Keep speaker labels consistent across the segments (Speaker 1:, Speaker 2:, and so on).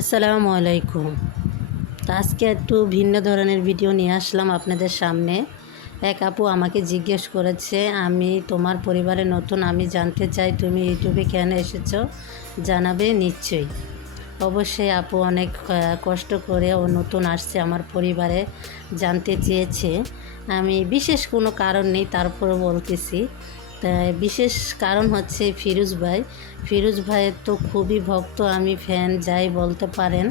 Speaker 1: আসসালামু আলাইকুম। তো আজকে একটু ভিন্ন ধরনের ভিডিও নিয়ে আসলাম আপনাদের সামনে। এক আপু আমাকে জিজ্ঞেস করেছে, আমি তোমার পরিবারে নতুন, আমি জানতে চাই, তুমি ইউটিউবে কেন এসেছ? জানাবে, নিশ্চয়ই। অবশ্যই আপু অনেক কষ্ট করে ও নতুন আসছে, আমার পরিবারে জানতে চেয়েছে। আমি বিশেষ কোনো কারণ নেই তারপরে বলতেছি। বিশেষ কারণ হচ্ছে ফিরোজ ভাই। ফিরোজ ভাইয়ের তো খুবই ভক্ত, আমি ফ্যান যাই বলতে পারেন।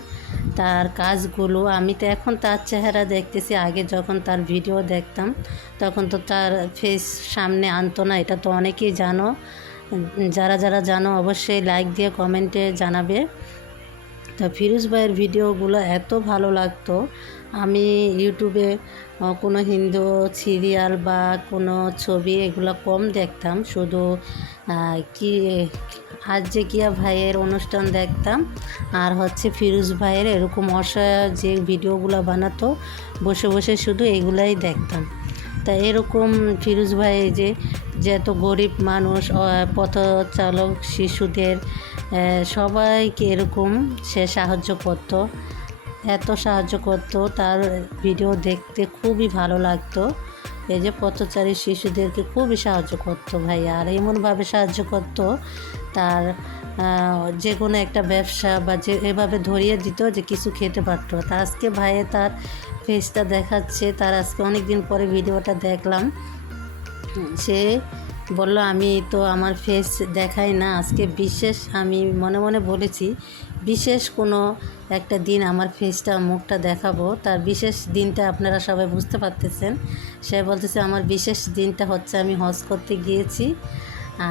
Speaker 1: তার কাজগুলো, আমি তো এখন তার চেহারা দেখতেছি, আগে যখন তার ভিডিও দেখতাম, তখন তো তার ফেস সামনে আনতো না, এটা তো অনেকেই জানো। যারা যারা জানো, অবশ্যই লাইক দিয়ে কমেন্টে জানাবে। তা ফিরোজ ভাইয়ের ভিডিওগুলো এত ভালো লাগতো। আমি ইউটিউবে কোনো হিন্দু সিরিয়াল বা কোনো ছবি এগুলো কম দেখতাম। শুধু কি আজ যে কিয়া ভাইয়ের অনুষ্ঠান দেখতাম। আর হচ্ছে ফিরোজ ভাইয়ের এরকম অসহায় যে ভিডিওগুলো বানাতো, বসে বসে শুধু এগুলাই দেখতাম। তা এরকম ফিরোজ ভাই যে যে এত গরিব মানুষ আহ, পথ চালক শিশুদের সবাইকে এরকম সে সাহায্য করতো। এত সাহায্য করতো তার ভিডিও দেখতে খুবই ভালো লাগতো। এই যে পথচারী শিশুদেরকে খুবই সাহায্য করতো ভাই আর এমনভাবে সাহায্য করতো তার যে কোনো একটা ব্যবসা বা যে এভাবে ধরিয়ে দিত যে কিছু খেতে পারতো। তা আজকে ভাইয়ে তার ফেসটা দেখাচ্ছে তার আজকে অনেক দিন পরে ভিডিওটা দেখলাম। সে বলল, আমি তো আমার ফেস দেখাই না, আজকে বিশেষ আমি মনে মনে বলেছি, বিশেষ কোনো একটা দিন আমার ফেসটা মুখটা দেখাবো। তার বিশেষ দিনটা আপনারা সবাই বুঝতে পারতেছেন। সে বলতেছে, আমার বিশেষ দিনটা হচ্ছে আমি হজ করতে গিয়েছি।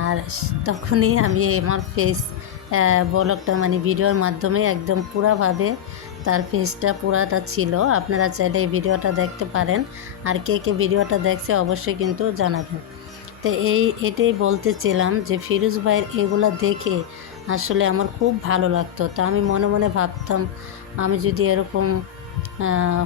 Speaker 1: আর তখনই আমি আমার ফেস বলকটা মানে ভিডিওর মাধ্যমে একদম পুরাভাবে তার ফেসটা পুরাটা ছিল। আপনারা চাইলে এই ভিডিওটা দেখতে পারেন। আর কে কে ভিডিওটা দেখছে অবশ্যই কিন্তু জানাবেন। তো এই, এটাই বলতে চেলাম যে ফিরোজ ভাইয়ের এগুলো দেখে আসলে আমার খুব ভালো লাগতো। তা আমি মনে মনে ভাবতাম, আমি যদি এরকম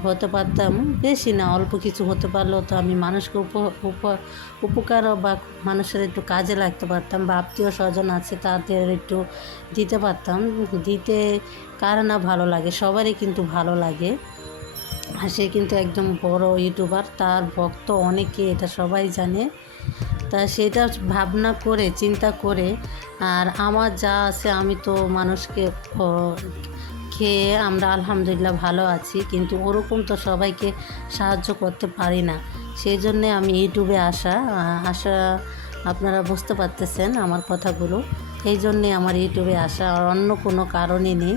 Speaker 1: হতে পারতাম। বেশি না, অল্প কিছু হতে পারলেও তো আমি মানুষকে উপ, উপ- উপকার বা মানুষের একটু কাজে লাগতে পারতাম বা আত্মীয় স্বজন আছে তাদের একটু দিতে পারতাম। দিতে কার না ভালো লাগে? সবারই কিন্তু ভালো লাগে। আর সে কিন্তু একদম বড় ইউটিউবার, তার ভক্ত অনেকে, এটা সবাই জানে। তা সেটা ভাবনা করে, চিন্তা করে, আর আমার যা আছে আমি তো মানুষকে খেয়ে আমরা আলহামদুলিল্লাহ ভালো আছি, কিন্তু ওরকম তো সবাইকে সাহায্য করতে পারি না। সেই জন্যে আমি ইউটিউবে আসা আসা আপনারা বুঝতে পারতেছেন আমার কথাগুলো। এই জন্যে আমার ইউটিউবে আসা আর অন্য কোনো কারণই নেই।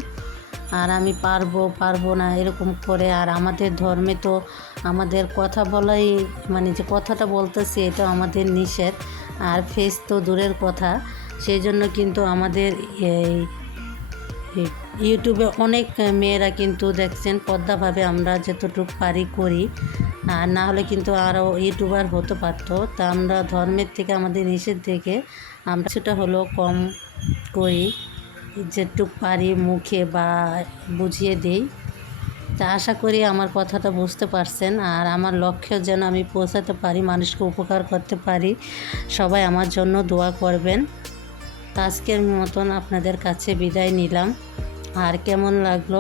Speaker 1: আর আমি পারব পারব না এরকম করে। আর আমাদের ধর্মে তো আমাদের কথা বলাই মানে যে কথাটা বলতেছি এটা আমাদের নিষেধ। আর ফেস তো দূরের কথা। সেই জন্য কিন্তু আমাদের এই ইউটিউবে অনেক মেয়েরা কিন্তু দেখছেন পদ্মাভাবে আমরা যতটুকু পারি করি। আর না হলে কিন্তু আরও ইউটিউবার হতে পারতো। তা আমরা ধর্মের থেকে, আমাদের নিষেধ থেকে আমরা সেটা হলো কম করি, যেটুক পারি মুখে বা বুঝিয়ে দিই। তা আশা করি আমার কথাটা বুঝতে পারছেন। আর আমার লক্ষ্য যেন আমি পৌঁছাতে পারি, মানুষকে উপকার করতে পারি, সবাই আমার জন্য দোয়া করবেন। আজকের মতন আপনাদের কাছে বিদায় নিলাম। আর কেমন লাগল?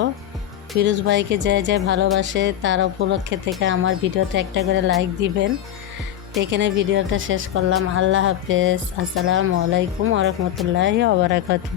Speaker 1: ফিরোজ ভাইকে যে যে ভালোবাসে, তার উপলক্ষে থেকে আমার ভিডিওতে একটা করে লাইক দিবেন। এখানে ভিডিওটা শেষ করলাম। আল্লাহ হাফেজ। আসসালামু আলাইকুম ওরহমতুল্লাহ ওবরাকাতু